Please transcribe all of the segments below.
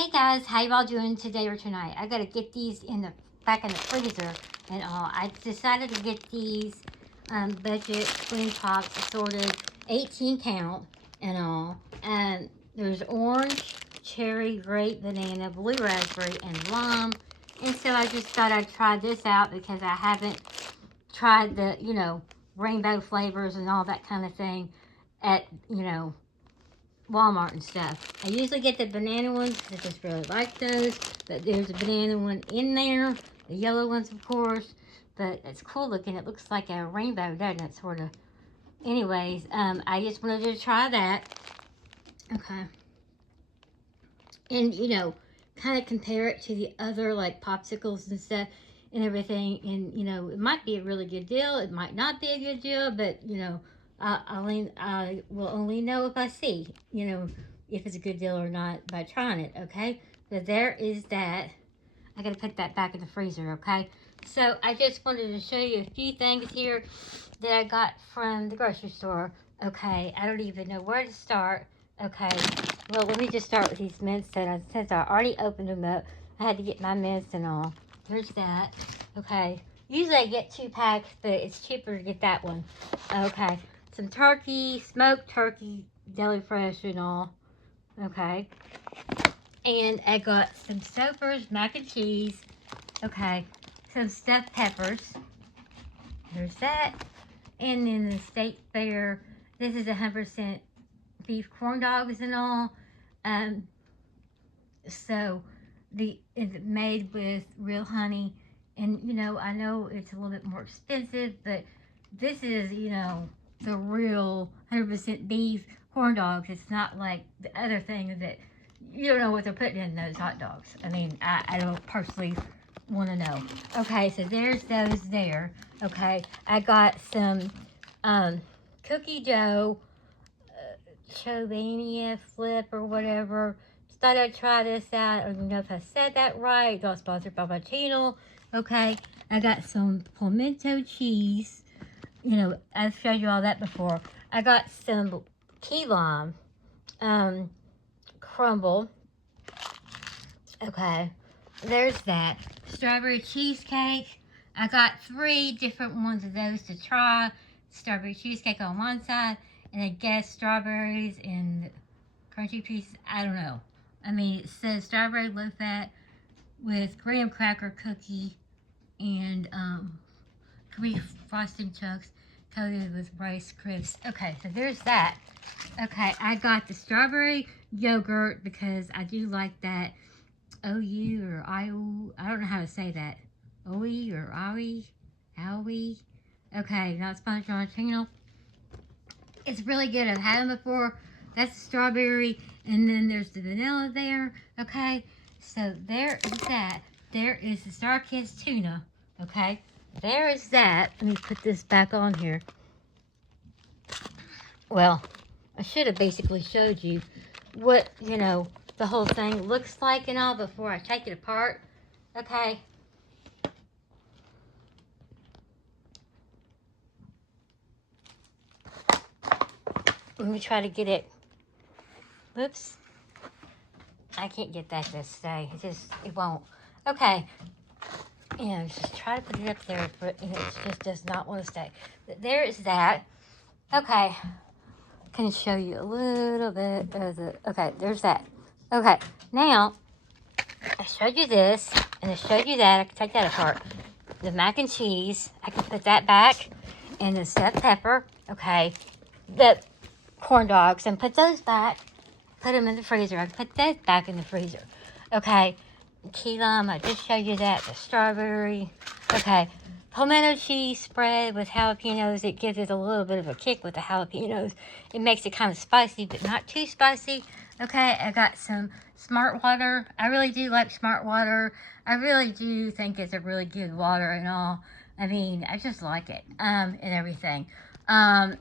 Hey guys, how y'all doing today or tonight? I gotta get these back in the freezer and all. I decided to get these budget swing pops assorted 18 count and all. And there's orange, cherry, grape, banana, blue raspberry, and lime. And so I just thought I'd try this out because I haven't tried the, rainbow flavors and all that kind of thing at, Walmart and stuff. I usually get the banana ones because I just really like those. But there's a banana one in there. The yellow ones, of course. But it's cool looking. It looks like a rainbow, doesn't it? Sort of. Anyways, I just wanted to try that. Okay. And, kind of compare it to the other, like, popsicles and stuff and everything. And, it might be a really good deal. It might not be a good deal. But, I will only know if I see, if it's a good deal or not by trying it, okay? So there is that. I gotta put that back in the freezer, okay? So I just wanted to show you a few things here that I got from the grocery store. Okay, I don't even know where to start. Okay, well, let me just start with these mints that since I already opened them up, I had to get my mints and all. There's that. Okay, usually I get 2 packs, but it's cheaper to get that one. Okay, some turkey, smoked turkey, deli fresh and all. Okay, and I got some Stouffer's mac and cheese. Okay, some stuffed peppers. There's that. And then the State Fair. This is 100% beef corn dogs and all. So it's made with real honey. And, I know it's a little bit more expensive, but this is, the real 100% beef corn dogs. It's not like the other thing that you don't know what they're putting in those hot dogs. I mean, I don't personally want to know. Okay, so there's those there. Okay, I got some cookie dough, Chobania flip or whatever. Just thought I'd try this out. I don't know if I said that right. It's all sponsored by my channel. Okay, I got some pimento cheese. I've showed you all that before. I got some key lime crumble. Okay, there's that. Strawberry cheesecake. I got 3 different ones of those to try. Strawberry cheesecake on one side, and I guess strawberries and crunchy pieces. I don't know. I mean, it says strawberry low fat with graham cracker cookie and cream frosting chunks coated with Rice Crisps. Okay, so there's that. Okay, I got the strawberry yogurt because I do like that. OU or IO, I don't know how to say that. OE or Owie. Okay, not sponsored on our channel. It's really good. I've had them before. That's the strawberry, and then there's the vanilla there. Okay, so there is that. There is the Star Kids tuna. Okay, there is that. Let me put this back on here. Well, I should have basically showed you what, the whole thing looks like and all before I take it apart. Okay. Let me try to get it. Whoops. I can't get that to stay. It won't. Okay. Just try to put it up there, but it just does not want to stay. But there is that. Okay. Can show you a little bit of the, okay, there's that. Okay, now, I showed you this, and I showed you that. I can take that apart. The mac and cheese, I can put that back, and the stuffed pepper, okay, the corn dogs, and put those back, put them in the freezer. I can put those back in the freezer. Okay, key lime, I just showed you that, the strawberry, okay, pimento cheese spread with jalapenos. It gives it a little bit of a kick with the jalapenos. It makes it kind of spicy, but not too spicy. Okay, I got some Smart Water. I really do like Smart Water. I really do think it's a really good water and all. I mean, I just like it, and everything. Now,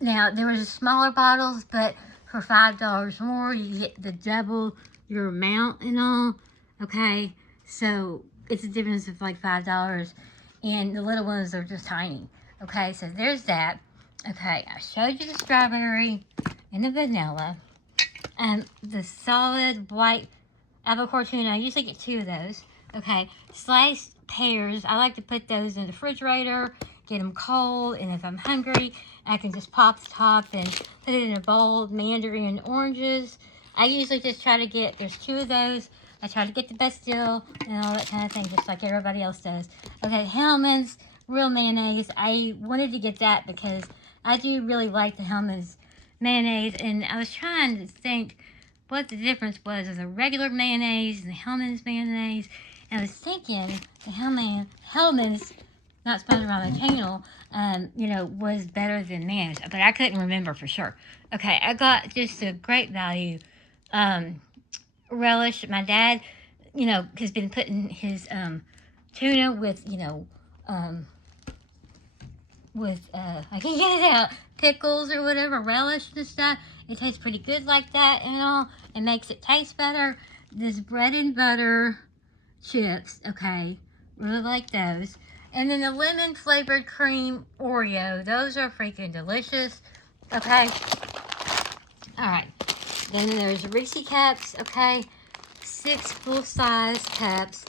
there was smaller bottles, but for $5 more, you get the double your amount and all. Okay, so it's a difference of like $5. And the little ones are just tiny. Okay, so there's that. Okay, I showed you the strawberry and the vanilla. And the solid white albacore tuna. I usually get 2 of those. Okay, sliced pears. I like to put those in the refrigerator, get them cold, and if I'm hungry, I can just pop the top and put it in a bowl. Mandarin and oranges. I usually just try to get, there's 2 of those. I try to get the best deal and all that kind of thing, just like everybody else does. Okay, Hellmann's real mayonnaise. I wanted to get that because I do really like the Hellmann's mayonnaise, and I was trying to think what the difference was of the regular mayonnaise and the Hellmann's mayonnaise. And I was thinking the Hellmann's, not sponsored by my channel, you know, was better than mayonnaise, but I couldn't remember for sure. Okay, I got just a great value relish. My dad, you know, has been putting his tuna with, you know, I can get it out, pickles or whatever, relish and stuff. It tastes pretty good like that and all. It makes it taste better. This bread and butter chips, okay, really like those. And then the lemon flavored cream Oreo, those are freaking delicious, okay. All right, then there's Reese cups, okay, 6 full-size cups,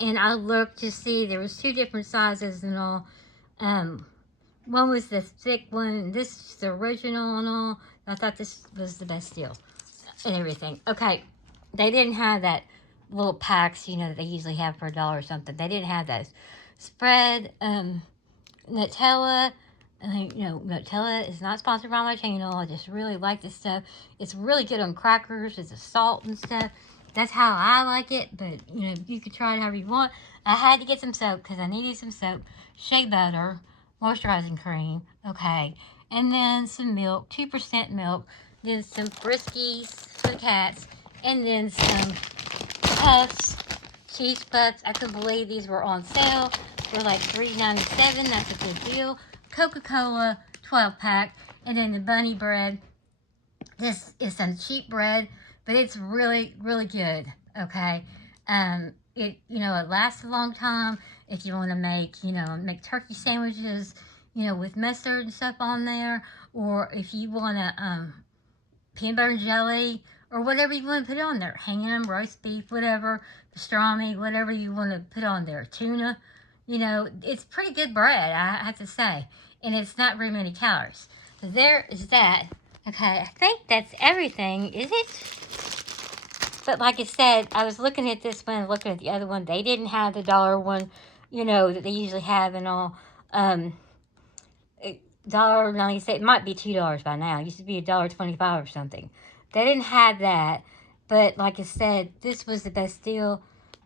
and I looked to see there was 2 different sizes and all. One was the thick one, this is the original and all. I thought this was the best deal and everything. Okay, they didn't have that little packs, you know, that they usually have for $1 or something. They didn't have those. Spread, Nutella. You know, Nutella is not sponsored by my channel. I just really like this stuff. It's really good on crackers. It's a salt and stuff. That's how I like it, but, you know, you can try it however you want. I had to get some soap because I needed some soap. Shea butter, moisturizing cream, okay. And then some milk, 2% milk. Then some Friskies for the cats. And then some puffs, cheese puffs. I couldn't believe these were on sale. They're like $3.97. That's a good deal. Coca-Cola 12-pack. And then the bunny bread. This is some cheap bread, but it's really, really good, okay? It, you know, it lasts a long time. If you want to make, you know, make turkey sandwiches, you know, with mustard and stuff on there, or if you want to, peanut butter and jelly, or whatever you want to put on there, ham, roast beef, whatever, pastrami, whatever you want to put on there, tuna, you know, it's pretty good bread, I have to say, and it's not very many calories. So there is that. Okay, I think that's everything, is it? But like I said, I was looking at this one and looking at the other one. They didn't have the $1 one, you know, that they usually have and all. $1.96, it might be $2 by now. It used to be $1.25 or something. They didn't have that, but like I said, this was the best deal.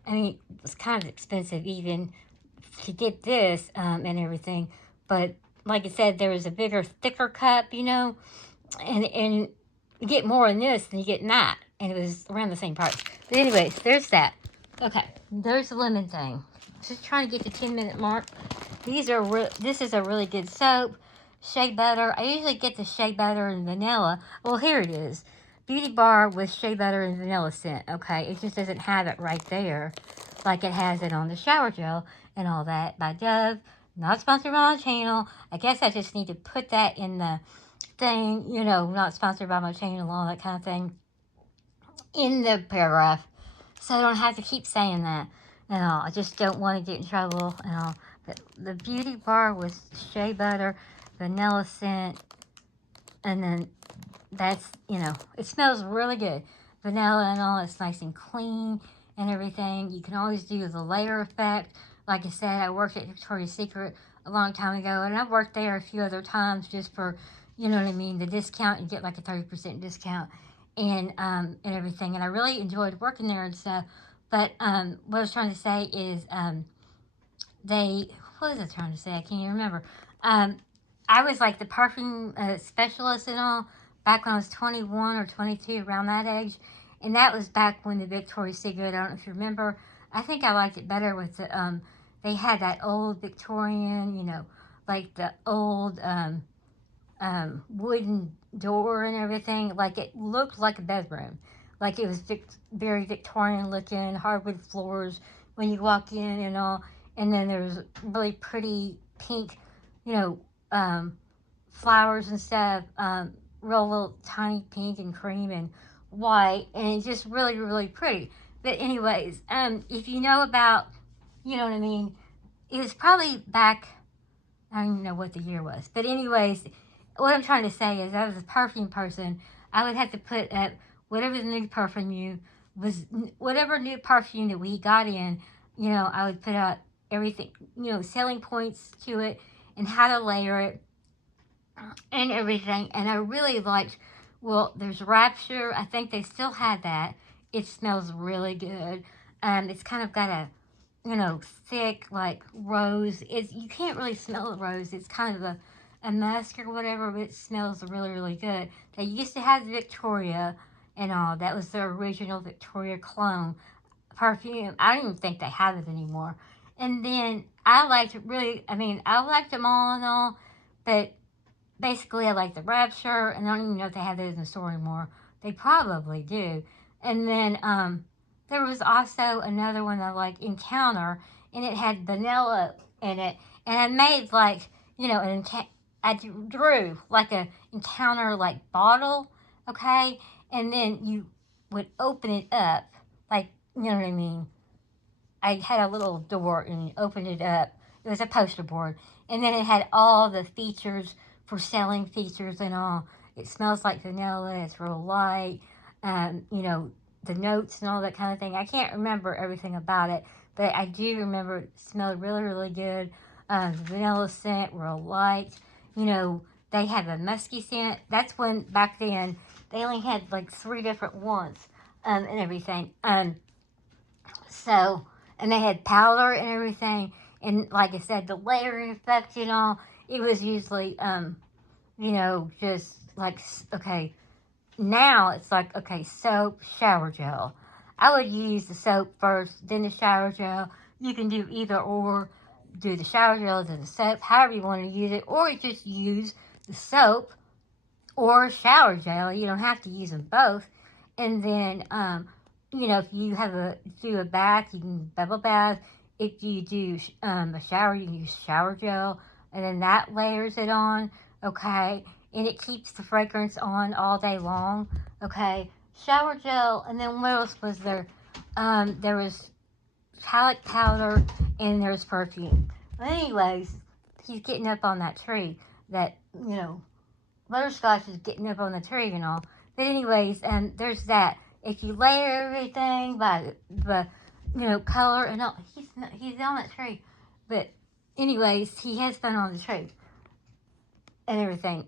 I mean, it was kind of expensive even to get this and everything, but like I said, there was a bigger, thicker cup, you know, and you get more in this than you get in that, and it was around the same price. But anyways, there's that. Okay, there's the lemon thing. Just trying to get the 10-minute mark. This is a really good soap. Shea butter. I usually get the shea butter and vanilla. Well, here it is. Beauty bar with shea butter and vanilla scent. Okay, it just doesn't have it right there like it has it on the shower gel and all that by Dove. Not sponsored by my channel. I guess I just need to put that in the thing, you know, not sponsored by my channel, all that kind of thing, in the paragraph. So I don't have to keep saying that and all. I just don't want to get in trouble and all. But the beauty bar with shea butter, vanilla scent, and then that's, you know, it smells really good. Vanilla and all, it's nice and clean and everything. You can always do the layer effect. Like I said, I worked at Victoria's Secret a long time ago, and I've worked there a few other times just for, you know what I mean, the discount. You get like a 30% discount and everything. And I really enjoyed working there and stuff. But what I was trying to say is what was I trying to say? I can't even remember. I was like the perfume specialist and all back when I was 21 or 22, around that age. And that was back when the Victoria's Secret, I don't know if you remember. I think I liked it better with the, they had that old Victorian, you know, like the old wooden door and everything. Like it looked like a bedroom. Like it was very Victorian looking, hardwood floors when you walk in and all. And then there's really pretty pink, you know, flowers and stuff, real little tiny pink and cream and white, and it's just really, really pretty. But anyways, if you know about, you know what I mean, it was probably back, I don't even know what the year was. But anyways, what I'm trying to say is I was a perfume person. I would have to put up whatever the new perfume was, whatever new perfume that we got in, you know, I would put out everything, you know, selling points to it and how to layer it and everything. And I really liked, well, there's Rapture. I think they still had that. It smells really good. It's kind of got a, you know, thick, like, rose. It's, you can't really smell the rose. It's kind of a musk or whatever, but it smells really, really good. They used to have the Victoria and all. That was the original Victoria clone perfume. I don't even think they have it anymore. And then I liked really, I mean, I liked them all and all, but basically I like the Rapture, and I don't even know if they have those in the store anymore. They probably do. And then there was also another one I like, Encounter, and it had vanilla in it. And I made like, you know, I drew like a Encounter like bottle, okay? And then you would open it up, like, you know what I mean? I had a little door and opened it up. It was a poster board. And then it had all the features for selling features and all. It smells like vanilla. It's real light. You know, the notes and all that kind of thing. I can't remember everything about it, but I do remember it smelled really, really good. The vanilla scent, real light. You know, they have a musky scent. That's when, back then, they only had like 3 different ones and everything. So, and they had powder and everything. And like I said, the layering effect, you know, it was usually, you know, just like, okay, now it's like, okay, soap, shower gel. I would use the soap first, then the shower gel. You can do either or, do the shower gel, then the soap, however you want to use it, or just use the soap or shower gel. You don't have to use them both. And then, you know, if you have do a bath, you can bubble bath. If you do a shower, you can use shower gel, and then that layers it on, okay? And it keeps the fragrance on all day long, okay? Shower gel, and then what else was there? There was talc powder, and there's perfume. But anyways, he's getting up on that tree. That, you know, butterscotch is getting up on the tree and all. But anyways, there's that. If you layer everything by the, you know, color and all, he's on that tree. But anyways, he has fun on the tree and everything.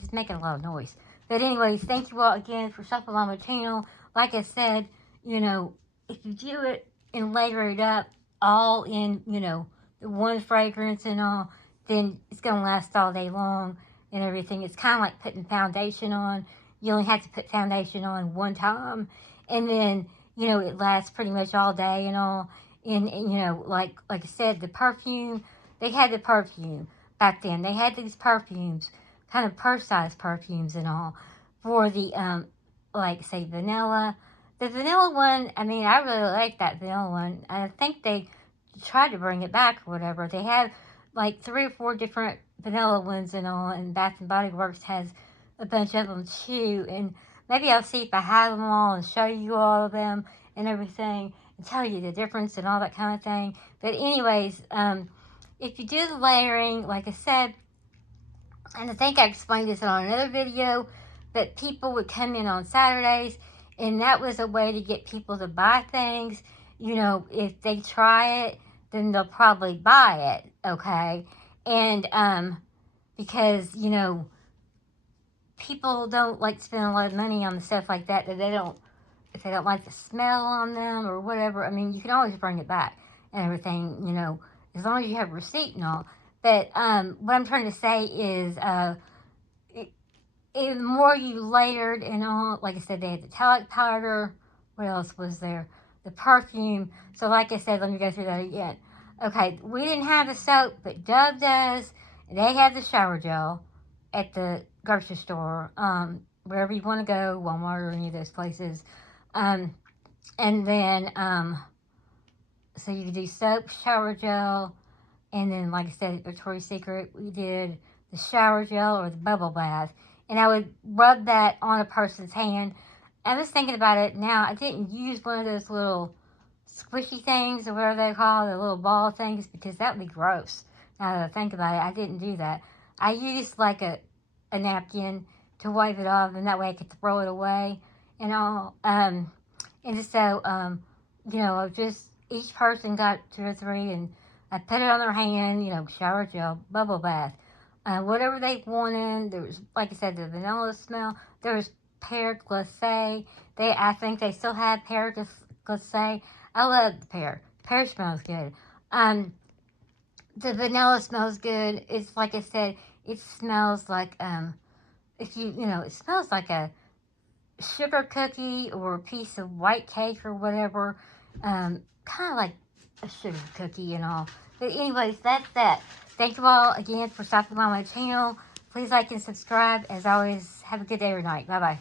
He's making a lot of noise. But anyways, thank you all again for stopping by my channel. Like I said, you know, if you do it and layer it up all in, you know, the one fragrance and all, then it's going to last all day long and everything. It's kind of like putting foundation on. You only have to put foundation on one time, and then, you know, it lasts pretty much all day and all. And you know, like I said, the perfume, they had the perfume back then. They had these perfumes, kind of purse-sized perfumes and all, for the, like, say, vanilla. The vanilla one, I mean, I really like that vanilla one. I think they tried to bring it back or whatever. They have like 3 or 4 different vanilla ones and all, and Bath and Body Works has a bunch of them too. And maybe I'll see if I have them all and show you all of them and everything and tell you the difference and all that kind of thing. But anyways, if you do the layering, like I said, and I think I explained this on another video, but people would come in on Saturdays, and that was a way to get people to buy things. You know, if they try it, then they'll probably buy it, okay? And, because, you know, people don't like spend a lot of money on stuff like that they don't, if they don't like the smell on them or whatever. I mean, you can always bring it back and everything, you know, as long as you have a receipt and all. But, what I'm trying to say is, the more you layered and all, like I said, they had the talc powder. What else was there? The perfume. So like I said, let me go through that again. Okay, we didn't have the soap, but Dove does. They have the shower gel at the grocery store, wherever you want to go, Walmart or any of those places. And then, so you can do soap, shower gel, and then, like I said, at Victoria's Secret, we did the shower gel or the bubble bath. And I would rub that on a person's hand I was thinking about it now. I didn't use one of those little squishy things or whatever they call the little ball things because that would be gross. Now that I think about it, I didn't do that. I used like a napkin to wipe it off, and that way I could throw it away and all. And so, you know, just each person got 2 or 3, and I put it on their hand, you know, shower gel, bubble bath, whatever they wanted. There was, like I said, the vanilla smell. There was pear glacé. I think they still have pear glacé. I love the pear. Pear smells good. The vanilla smells good. It's like I said, it smells like if you know, it smells like a sugar cookie or a piece of white cake or whatever. Kind of like a sugar cookie and all. But anyways, that's that. Thank you all again for stopping by my channel. Please like and subscribe. As always, have a good day or night. Bye-bye.